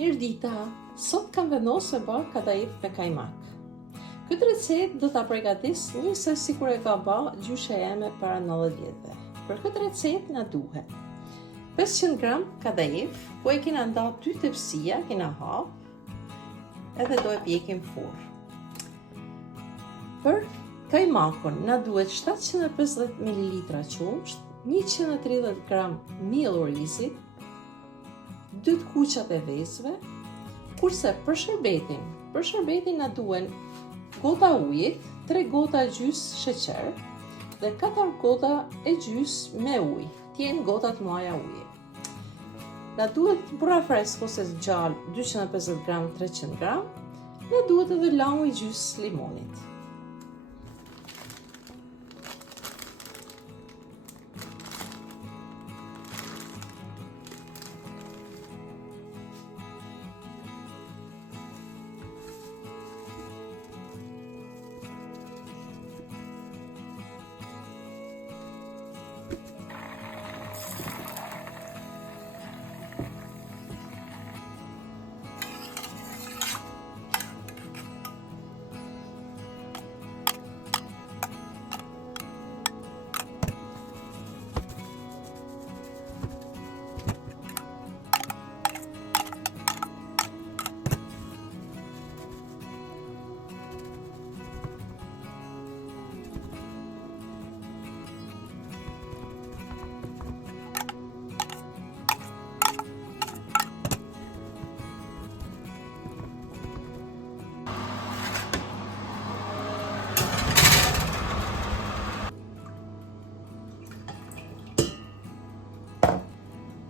Mirdita, sot kam vendosur me bërë kadayif me kajmak. Këtë recetë do ta përgatis njësoj sikur e ka bërë gjysha jeme para 90 vjetëve. Për këtë recetë na duhet 500 gram kadayif, ku e kena nda 2 tepsia, kena hap, edhe do e pjekim furr. Për kajmakun na duhet 750 ml qumsht, 130 gram miell orizi, 2 kuqat e vezëve, kurse për shërbetin na duhen gota ujit, 3 gota gjys sheqer dhe 4 gota e gjys me ujë, t'jenë gota të mëdha uji. Na duhet burra fresk ose gjallë 250 gram, 300 gram, na duhet edhe lamu i gjys limonit.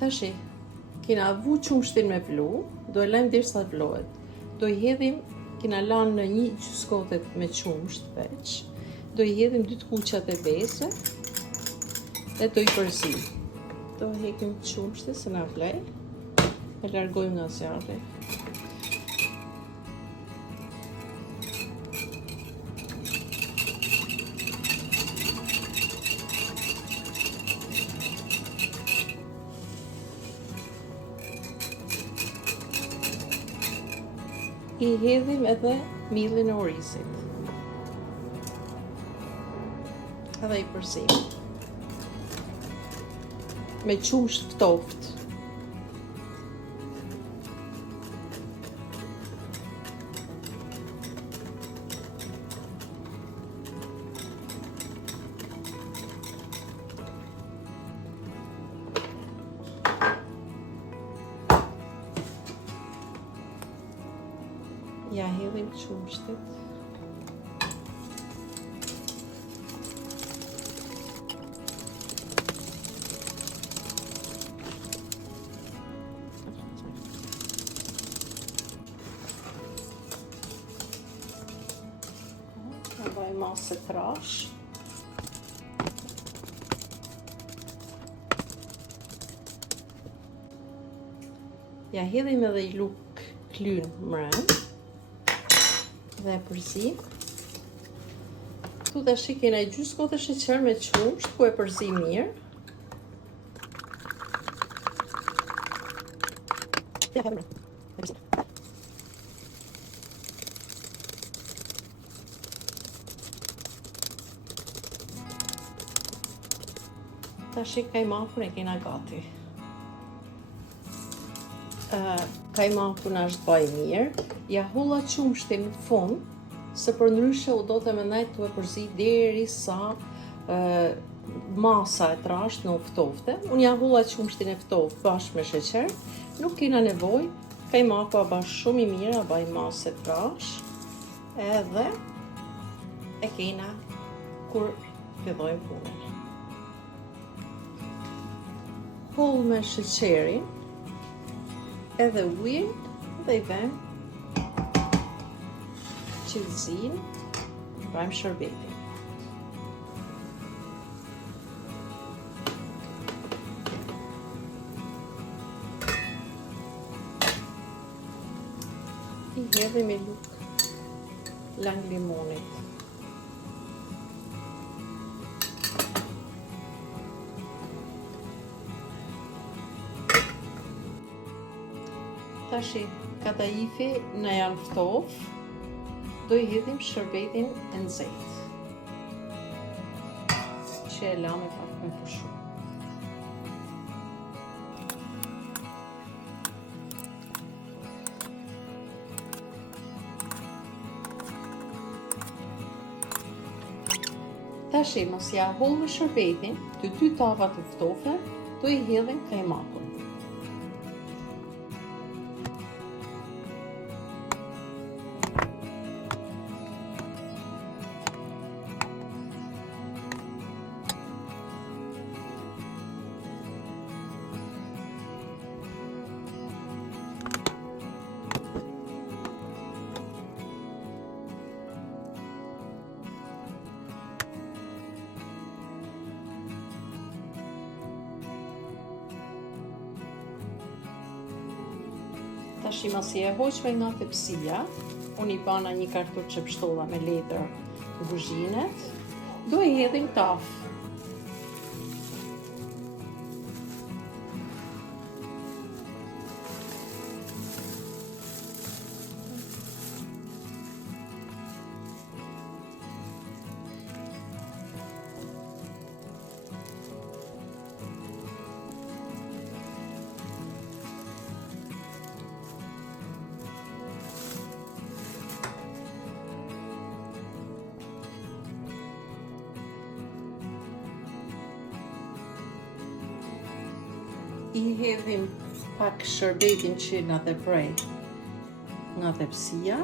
Tashi, kena vu qumshtin me vlu, do e lajmë derisa të vlohet. Do i hedhim, kena lanë në një gjysgotet me qumsht veç, do i hedhim 2 kuqat e vezëve dhe do i përzim. Do hekim qumshtin se na vlej, e largojmë nga zjarri. I hedhim edhe millin e orizit. Edhe i përzim. Me qumsht ftoft. Ja hedhim qumshtet. Ja bëj masë trash. Ja hedhim edhe i luk klyn mrem. Dhe e përzim. Këtu tash kena i gjysgotë sheqer me qumsht, ku e përzim mirë. Tash kajmakun e kena gati. Kajmakun është baj mirë. Ja hulla qumshtin në fund, se për ndryshe u do të mendoj të e përzi deri sa masa e trasht në ftofte. Unë ja hulla qumshtin e ftoft bashkë me sheqer, nuk kena nevoj, kajmaku a bash shumë i mirë, a baj masë e trasht, edhe e kena kur fillojmë punën. Hull me sheqerin, edhe ujin, dhe i vem qilëzin, prajmë shërbetin. I hedhim i luk lang limonit. Tashi, kadaifi në janë ftof, do I hedhim shërbetin e nxehtë, që e la me pak me pushu. Tashi, mos ja hull me shërbetin, të 2 tava të ftofe, do I hedhim kajmakun. Tashi masi e hoqme nga tepsia, unë I bana një kartuç që pështolla me letër kuzhinet, do I hedhim taf. I hedhim pak shërbetin që nga të prej nga tepsia.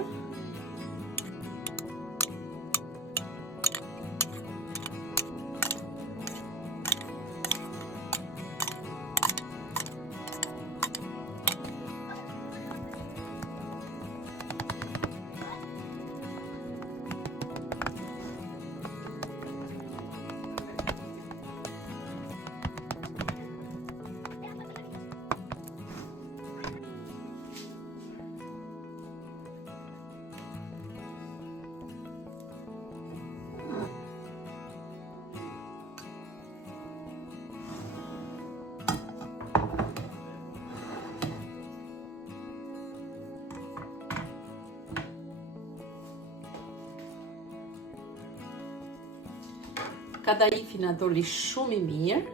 Kadaifi na doli shumë I mirë.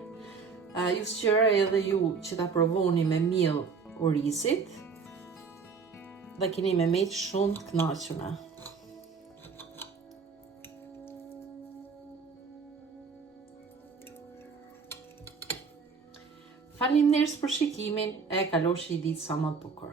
Ju sugjeroj edhe ju që ta provoni me miell orizit. Dhe keni me met shumë të kënaqura. Faleminderit për shikimin, e kaloshi ditë sa më të bukur.